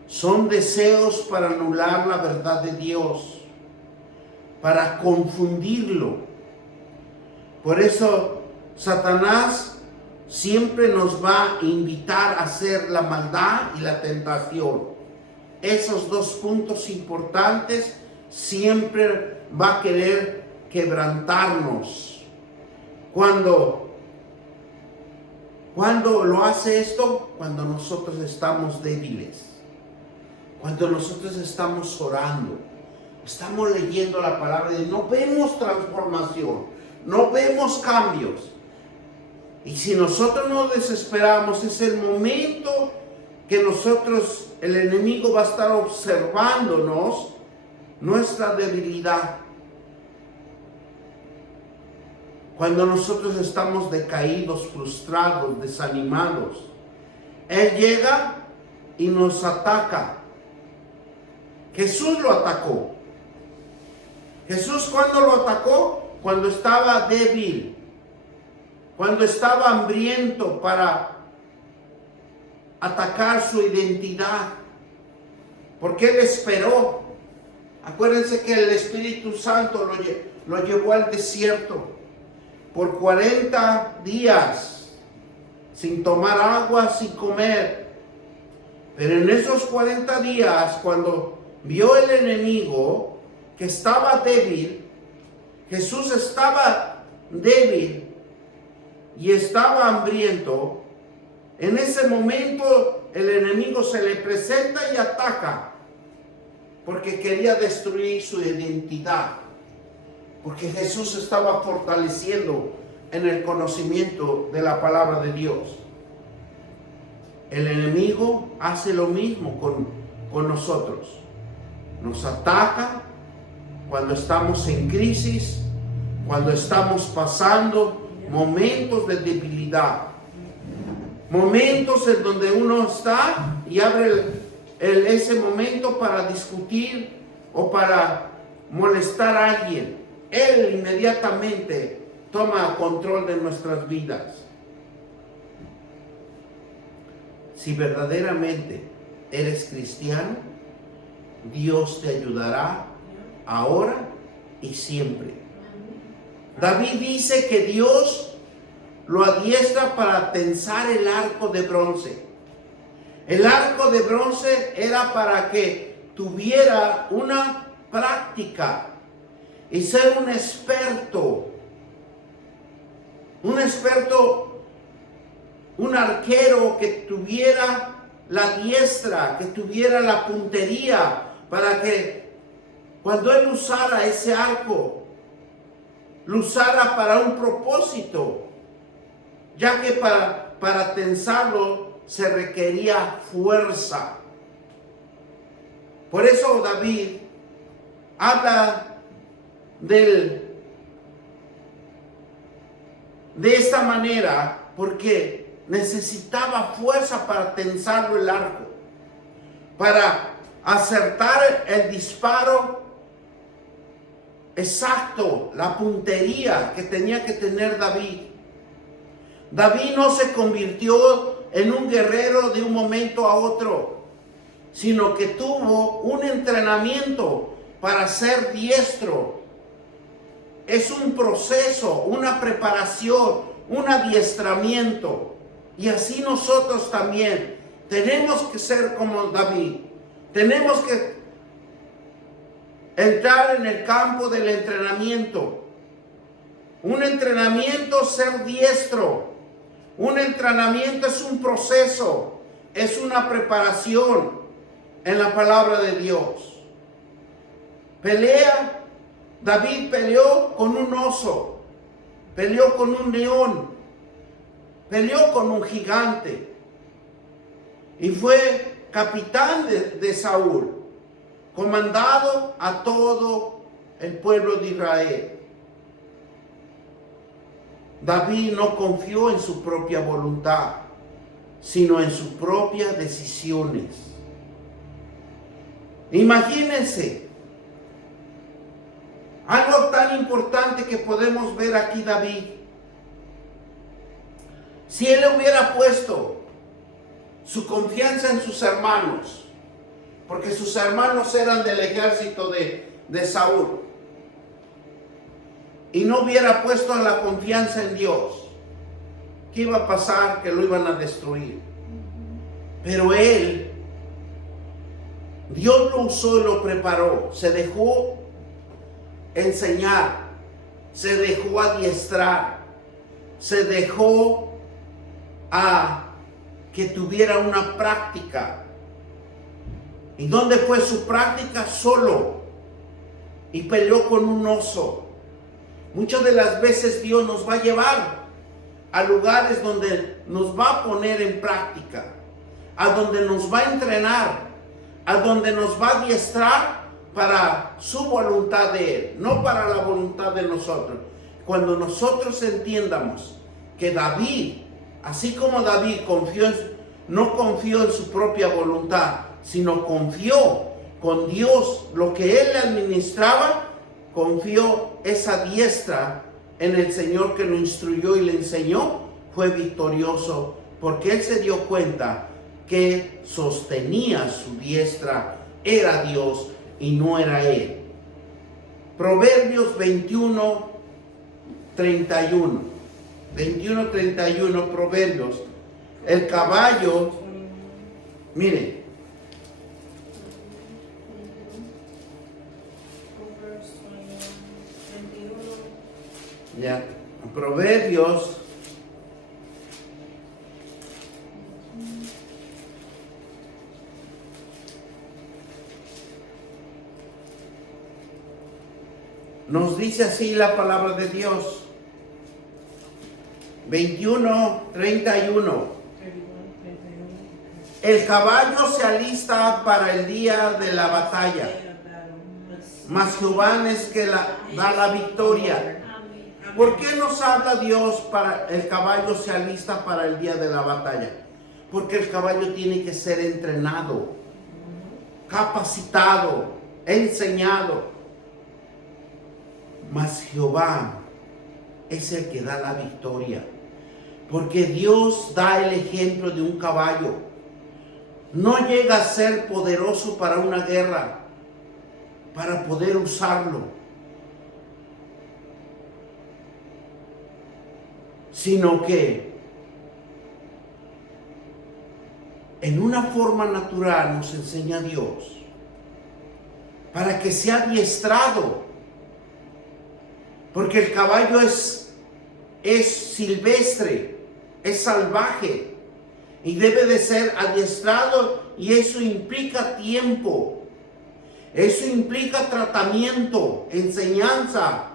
son deseos para anular la verdad de Dios, para confundirlo. Por eso Satanás siempre nos va a invitar a hacer la maldad y la tentación. Esos dos puntos importantes siempre va a querer quebrantarnos. Cuando lo hace esto, cuando nosotros estamos débiles, cuando nosotros estamos orando, estamos leyendo la palabra y no vemos transformación, no vemos cambios. Y si nosotros nos desesperamos, es el momento que el enemigo va a estar observándonos nuestra debilidad. Cuando nosotros estamos decaídos, frustrados, desanimados, Él llega y nos ataca. Jesús lo atacó. Jesús, ¿cuándo lo atacó? Cuando estaba débil, cuando estaba hambriento para atacar su identidad, porque él esperó. Acuérdense que el Espíritu Santo lo llevó al desierto por 40 días, sin tomar agua, sin comer. Pero en esos 40 días, cuando vio el enemigo que estaba débil, Jesús estaba débil y estaba hambriento, en ese momento el enemigo se le presenta y ataca, porque quería destruir su identidad, porque Jesús estaba fortaleciendo en el conocimiento de la palabra de Dios. El enemigo hace lo mismo con nosotros. Nos ataca cuando estamos en crisis, cuando estamos pasando momentos de debilidad, momentos en donde uno está y abre ese momento para discutir o para molestar a alguien. Él inmediatamente toma control de nuestras vidas. Si verdaderamente eres cristiano, Dios te ayudará ahora y siempre. David dice que Dios lo adiestra para tensar el arco de bronce. El arco de bronce era para que tuviera una práctica y ser un experto, un arquero que tuviera la diestra, que tuviera la puntería, para que cuando él usara ese arco, lo usara para un propósito, ya que para tensarlo se requería fuerza. Por eso David habla de esta manera, porque necesitaba fuerza para tensarlo el arco, para acertar el disparo exacto, la puntería que tenía que tener David. David no se convirtió en un guerrero de un momento a otro, sino que tuvo un entrenamiento para ser diestro. Es un proceso, una preparación, un adiestramiento. Y así nosotros también tenemos que ser como David. Tenemos que entrar en el campo del entrenamiento. Un entrenamiento, ser diestro. Un entrenamiento es un proceso, es una preparación en la palabra de Dios. David peleó con un oso, peleó con un león, peleó con un gigante y fue capitán de Saúl, comandado a todo el pueblo de Israel. David no confió en su propia voluntad, sino en sus propias decisiones. Imagínense, algo tan importante que podemos ver aquí David. Si él hubiera puesto su confianza en sus hermanos, porque sus hermanos eran del ejército de Saúl, y no hubiera puesto la confianza en Dios, ¿qué iba a pasar? Que lo iban a destruir. Pero Dios lo usó y lo preparó, se dejó enseñar, se dejó adiestrar, se dejó a que tuviera una práctica. ¿Y dónde fue su práctica? Solo. Y peleó con un oso. Muchas de las veces Dios nos va a llevar a lugares donde nos va a poner en práctica, a donde nos va a entrenar, a donde nos va a adiestrar para su voluntad de Él, no para la voluntad de nosotros. Cuando nosotros entiendamos que David, así como David no confió en su propia voluntad, sino confió con Dios lo que Él le administraba, confió esa diestra en el Señor que lo instruyó y le enseñó, fue victorioso, porque Él se dio cuenta que sostenía su diestra era Dios y no era él. Proverbios 21:31. 21:31, Proverbios. El caballo, mire, ya, Proverbios 21 nos dice así la palabra de Dios. 21:31. El caballo se alista para el día de la batalla, mas Jehová es que da la victoria. ¿Por qué nos habla Dios para el caballo se alista para el día de la batalla? Porque el caballo tiene que ser entrenado, capacitado, enseñado. Mas Jehová es el que da la victoria. Porque Dios da el ejemplo de un caballo. No llega a ser poderoso para una guerra, para poder usarlo, sino que en una forma natural nos enseña Dios para que sea adiestrado, porque el caballo es silvestre, es salvaje y debe de ser adiestrado, y eso implica tiempo, eso implica tratamiento, enseñanza,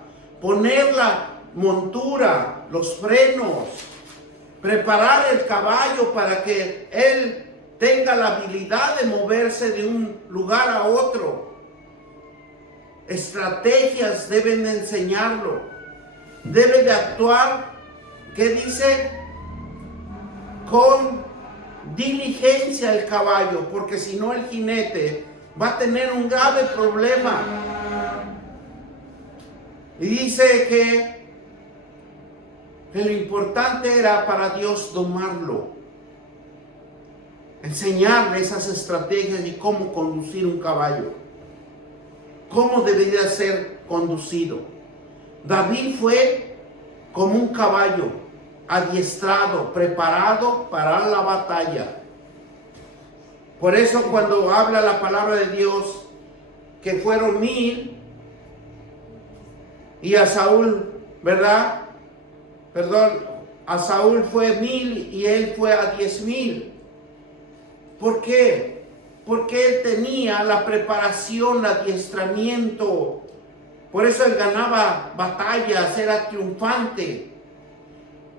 poner la montura, los frenos, preparar el caballo para que él tenga la habilidad de moverse de un lugar a otro. Estrategias deben de enseñarlo, debe de actuar, ¿qué dice? Con diligencia el caballo, porque si no el jinete va a tener un grave problema. Y dice que lo importante era para Dios domarlo, enseñarle esas estrategias y cómo conducir un caballo, cómo debería ser conducido. David fue como un caballo, adiestrado, preparado para la batalla. Por eso cuando habla la palabra de Dios que fueron 1000 y a Saúl, ¿verdad? A Saúl fue 1000 y él fue a 10,000. ¿Por qué? Porque él tenía la preparación, el adiestramiento. Por eso él ganaba batallas, era triunfante,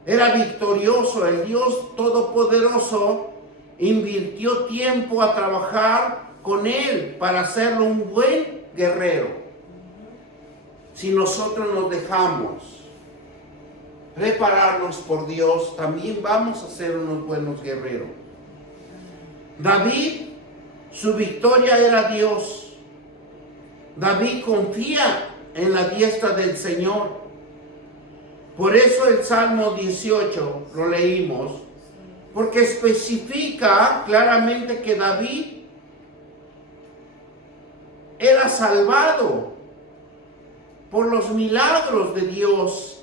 era victorioso. El Dios Todopoderoso invirtió tiempo a trabajar con él para hacerlo un buen guerrero. Si nosotros nos dejamos prepararnos por Dios, también vamos a ser unos buenos guerreros. David, su victoria era Dios. David confía en la diestra del Señor. Por eso el Salmo 18 lo leímos, porque especifica claramente que David era salvado por los milagros de Dios.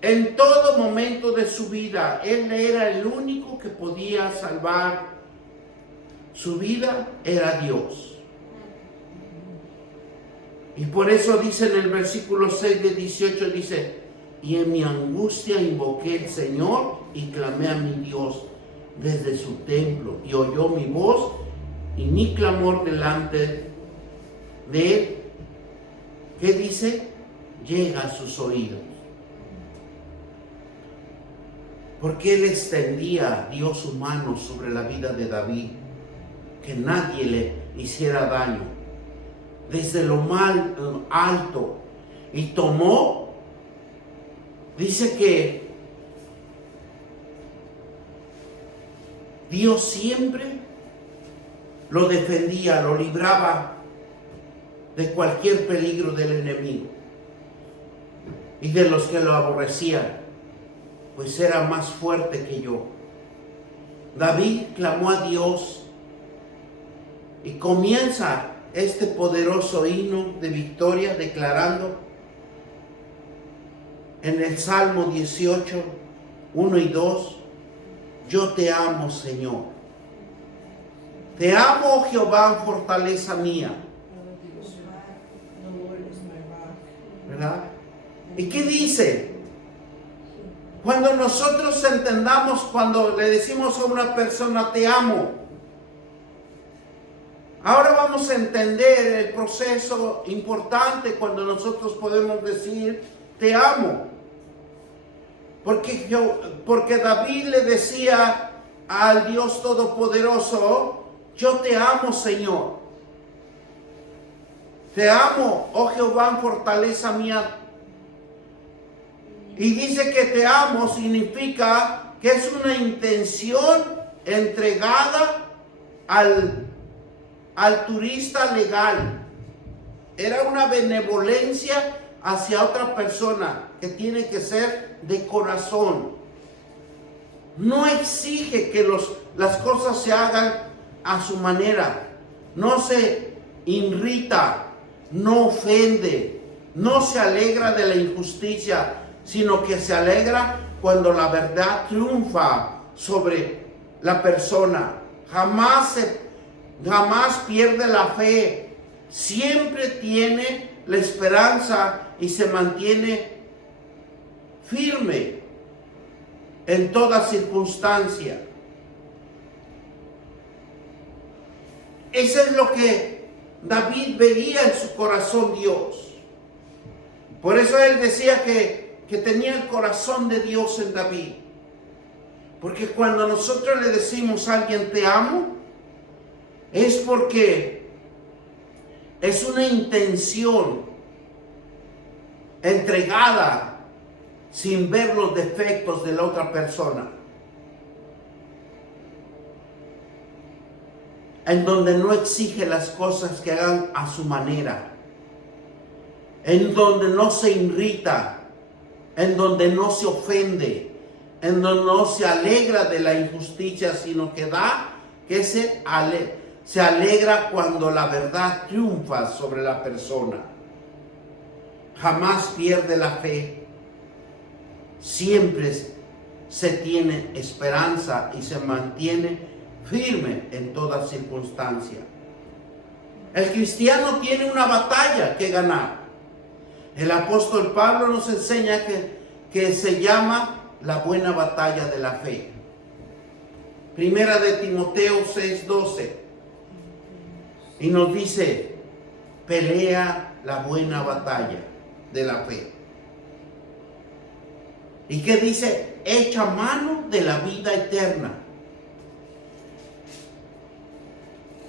En todo momento de su vida, él era el único que podía salvar su vida, era Dios. Y por eso dice en el versículo 6 de 18, dice: y en mi angustia invoqué al Señor y clamé a mi Dios desde su templo, y oyó mi voz y mi clamor delante de él. ¿Qué dice? Llega a sus oídos. Porque él extendía Dios su mano sobre la vida de David, que nadie le hiciera daño, desde lo mal alto, y tomó, dice que Dios siempre lo defendía, lo libraba de cualquier peligro del enemigo y de los que lo aborrecían, pues era más fuerte que yo. David clamó a Dios y comienza este poderoso himno de victoria declarando en el Salmo 18, 1 y 2, yo te amo, Señor. Te amo, oh Jehová, fortaleza mía. ¿Verdad? ¿Y qué dice? Cuando nosotros entendamos, cuando le decimos a una persona, te amo. Ahora vamos a entender el proceso importante cuando nosotros podemos decir, te amo. Porque David le decía al Dios Todopoderoso, yo te amo, Señor. Te amo, oh Jehová, fortaleza mía. Y dice que te amo significa que es una intención entregada al turista legal. Era una benevolencia hacia otra persona que tiene que ser de corazón. No exige que las cosas se hagan a su manera. No se irrita, no ofende, no se alegra de la injusticia, sino que se alegra cuando la verdad triunfa sobre la persona. Jamás pierde la fe, siempre tiene la esperanza y se mantiene firme en toda circunstancia. Eso es lo que David veía en su corazón Dios. Por eso él decía que tenía el corazón de Dios en David. Porque cuando nosotros le decimos a alguien te amo, es porque es una intención entregada sin ver los defectos de la otra persona. En donde no exige las cosas que hagan a su manera. En donde no se irrita. En donde no se ofende, en donde no se alegra de la injusticia, sino que se alegra cuando la verdad triunfa sobre la persona. Jamás pierde la fe, siempre se tiene esperanza y se mantiene firme en toda circunstancia. El cristiano tiene una batalla que ganar. El apóstol Pablo nos enseña que se llama la buena batalla de la fe. Primera de Timoteo 6:12. Y nos dice, pelea la buena batalla de la fe. ¿Y qué dice? Echa mano de la vida eterna,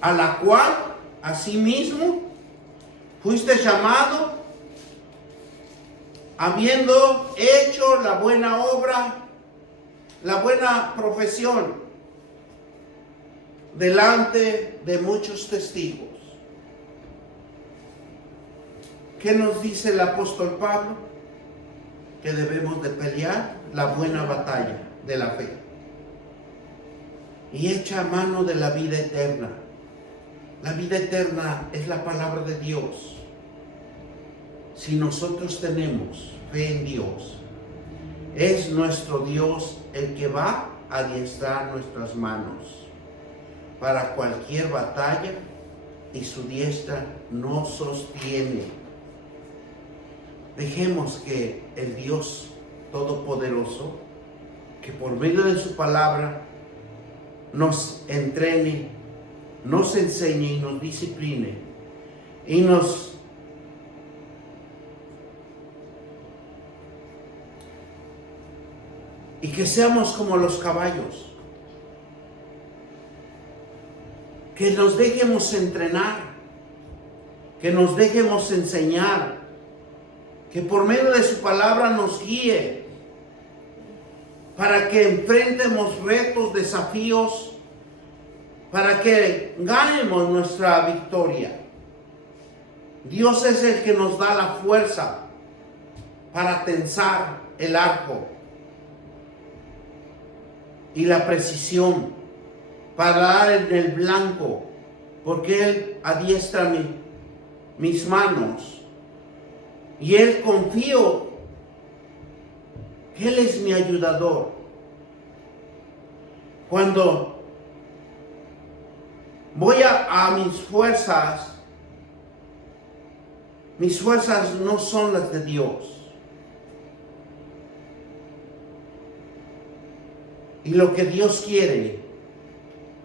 a la cual asimismo fuiste llamado, habiendo hecho la buena obra, la buena profesión, delante de muchos testigos. ¿Qué nos dice el apóstol Pablo? Que debemos de pelear la buena batalla de la fe. Y echa mano de la vida eterna. La vida eterna es la palabra de Dios. Si nosotros tenemos fe en Dios, es nuestro Dios el que va a adiestrar nuestras manos para cualquier batalla y su diestra nos sostiene. Dejemos que el Dios Todopoderoso, que por medio de su palabra nos entrene, nos enseñe y nos discipline y que seamos como los caballos, que nos dejemos entrenar, que nos dejemos enseñar, que por medio de su palabra nos guíe para que enfrentemos retos, desafíos, para que ganemos nuestra victoria. Dios es el que nos da la fuerza para tensar el arco y la precisión para dar en el blanco, porque Él adiestra mis manos. Y Él confío que Él es mi ayudador. Cuando voy a mis fuerzas no son las de Dios. Y lo que Dios quiere,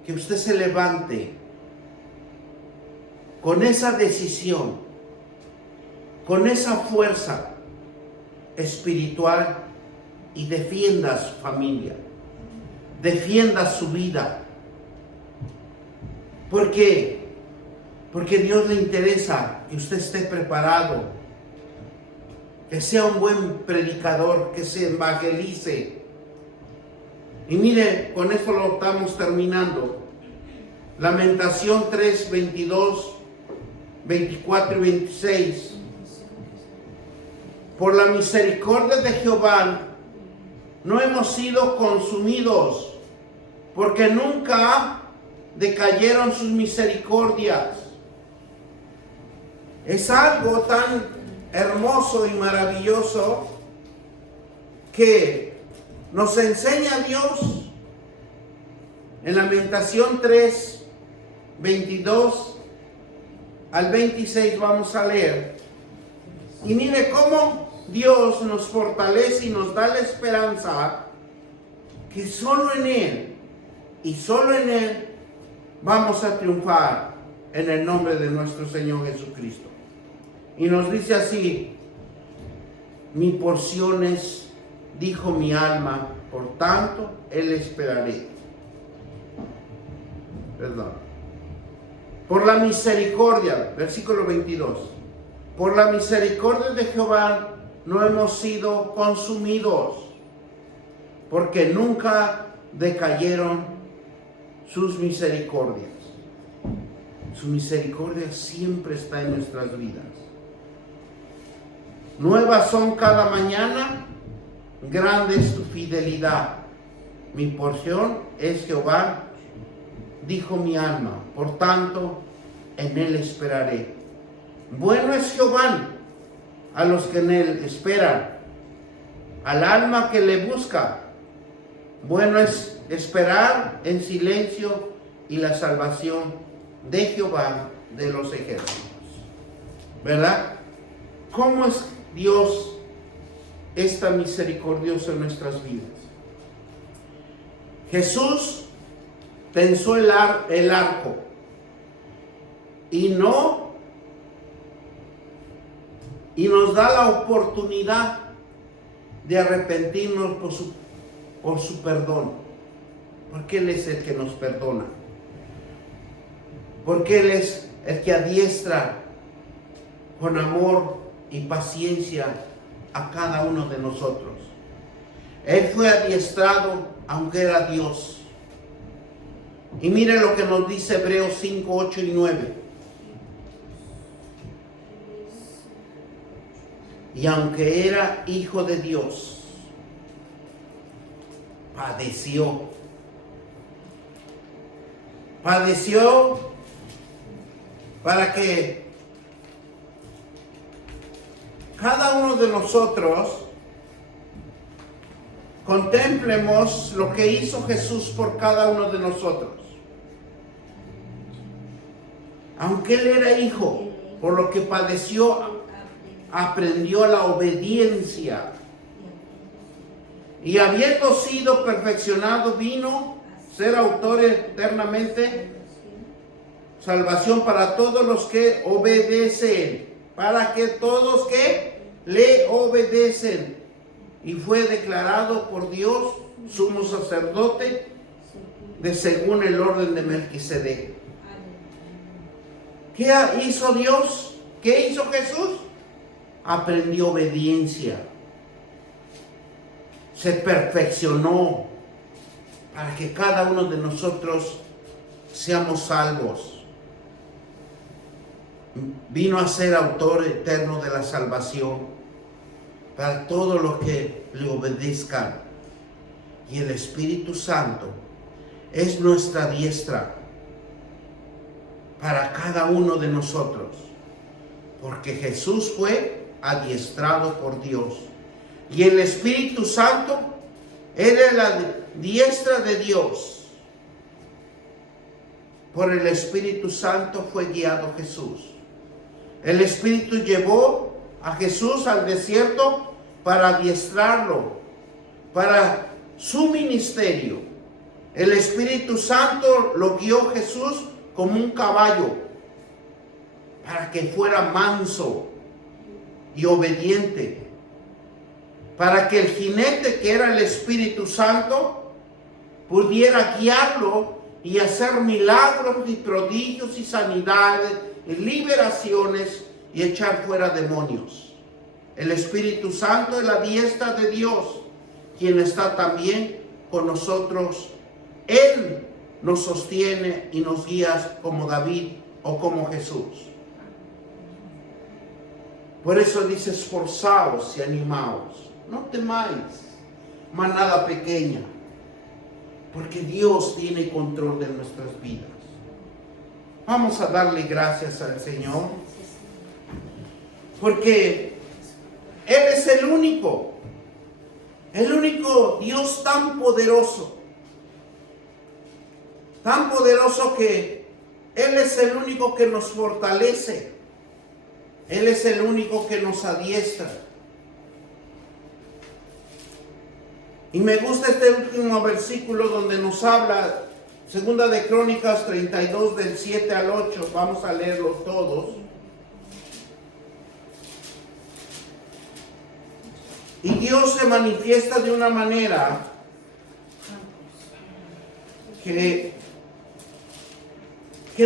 que usted se levante con esa decisión, con esa fuerza espiritual y defienda a su familia, defienda su vida. ¿Por qué? Porque a Dios le interesa que usted esté preparado, que sea un buen predicador, que se evangelice. Y mire, con esto lo estamos terminando. Lamentación 3, 22, 24 y 26. Por la misericordia de Jehová no hemos sido consumidos, porque nunca decayeron sus misericordias. Es algo tan hermoso y maravilloso que nos enseña Dios en Lamentación 3, 22 al 26. Vamos a leer. Y mire cómo Dios nos fortalece y nos da la esperanza que solo en Él y solo en Él vamos a triunfar en el nombre de nuestro Señor Jesucristo. Y nos dice así: mi porción es, dijo mi alma, por tanto, Él esperaré. Perdón. Por la misericordia, versículo 22. Por la misericordia de Jehová no hemos sido consumidos, porque nunca decayeron sus misericordias. Su misericordia siempre está en nuestras vidas. Nuevas son cada mañana, grande es tu fidelidad. Mi porción es Jehová, dijo mi alma, por tanto, en Él esperaré. Bueno es Jehová a los que en Él esperan, al alma que le busca. Bueno es esperar en silencio y la salvación de Jehová de los ejércitos. ¿Verdad? ¿Cómo es Dios esta misericordiosa en nuestras vidas? Jesús tensó el arco y nos da la oportunidad de arrepentirnos por su perdón, porque Él es el que nos perdona, porque Él es el que adiestra con amor y paciencia a cada uno de nosotros. Él fue adiestrado aunque era Dios. Y mire lo que nos dice Hebreos 5, 8 y 9. Y aunque era hijo de Dios, padeció para que cada uno de nosotros contemplemos lo que hizo Jesús por cada uno de nosotros. Aunque Él era hijo, por lo que padeció, aprendió la obediencia. Y habiendo sido perfeccionado, vino a ser autor eternamente salvación para todos los que obedecen, para que todos que le obedecen. Y fue declarado por Dios sumo sacerdote según el orden de Melquisedec. ¿Qué hizo Dios? ¿Qué hizo Jesús? Aprendió obediencia. Se perfeccionó para que cada uno de nosotros seamos salvos. Vino a ser autor eterno de la salvación para todos los que le obedezcan. Y el Espíritu Santo es nuestra diestra para cada uno de nosotros, porque Jesús fue adiestrado por Dios y el Espíritu Santo era la diestra de Dios. Por el Espíritu Santo fue guiado Jesús. El Espíritu llevó a Jesús al desierto para adiestrarlo, para su ministerio. El Espíritu Santo lo guió Jesús como un caballo, para que fuera manso y obediente, para que el jinete, que era el Espíritu Santo, pudiera guiarlo y hacer milagros y prodigios y sanidades y liberaciones y echar fuera demonios. El Espíritu Santo es la diestra de Dios, quien está también con nosotros. Él nos sostiene y nos guía como David o como Jesús. Por eso dice: esforzaos y animaos, no temáis, manada pequeña, porque Dios tiene control de nuestras vidas. Vamos a darle gracias al Señor, porque Él es el único Dios tan poderoso que Él es el único que nos fortalece. Él es el único que nos adiestra. Y me gusta este último versículo donde nos habla, Segunda de Crónicas 32 del 7 al 8. Vamos a leerlos todos. Y Dios se manifiesta de una manera que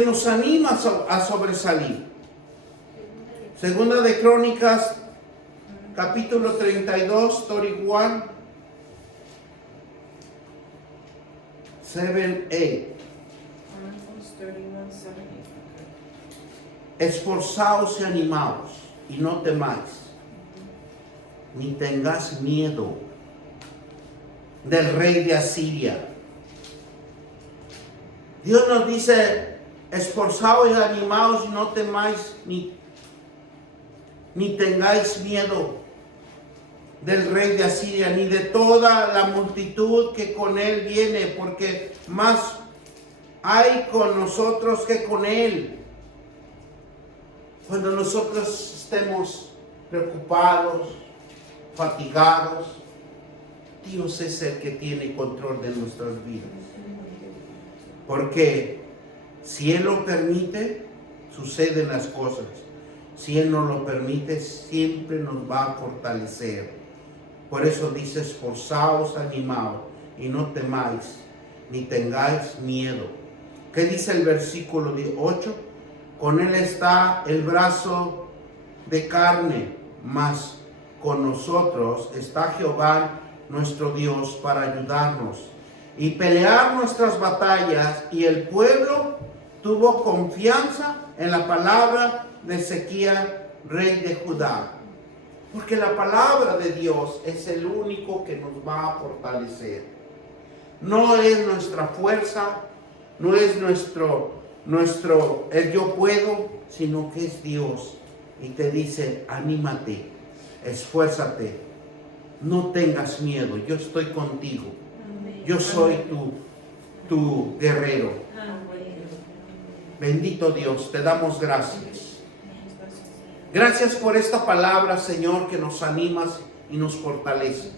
nos anima a sobresalir. Segunda de Crónicas, capítulo 32, 31, 7, 8. Esforzaos y animaos, y no temáis, ni tengáis miedo del rey de Asiria. Dios nos dice: esforzaos y animaos, y no temáis, ni tengáis miedo del rey de Asiria, ni de toda la multitud que con él viene, porque más hay con nosotros que con él. Cuando nosotros estemos preocupados, fatigados, Dios es el que tiene control de nuestras vidas. Porque si Él lo permite, suceden las cosas. Si Él no lo permite, siempre nos va a fortalecer. Por eso dice: esforzaos, animaos, y no temáis, ni tengáis miedo. ¿Qué dice el versículo 8? Con Él está el brazo de carne, mas con nosotros está Jehová nuestro Dios para ayudarnos y pelear nuestras batallas. Y el pueblo tuvo confianza en la palabra de Ezequías, rey de Judá. Porque la palabra de Dios es el único que nos va a fortalecer. No es nuestra fuerza, no es el yo puedo, sino que es Dios. Y te dice: anímate, esfuérzate, no tengas miedo, yo estoy contigo. Yo soy tu guerrero. Bendito Dios, te damos gracias. Gracias por esta palabra, Señor, que nos animas y nos fortaleces.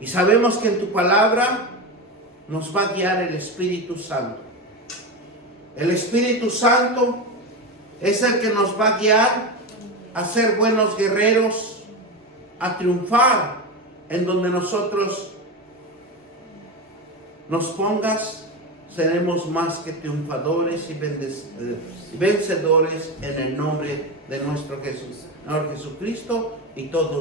Y sabemos que en tu palabra nos va a guiar el Espíritu Santo. El Espíritu Santo es el que nos va a guiar a ser buenos guerreros, a triunfar en donde nosotros nos pongas. Seremos más que triunfadores y vencedores en el nombre de nuestro Señor Jesucristo, y todos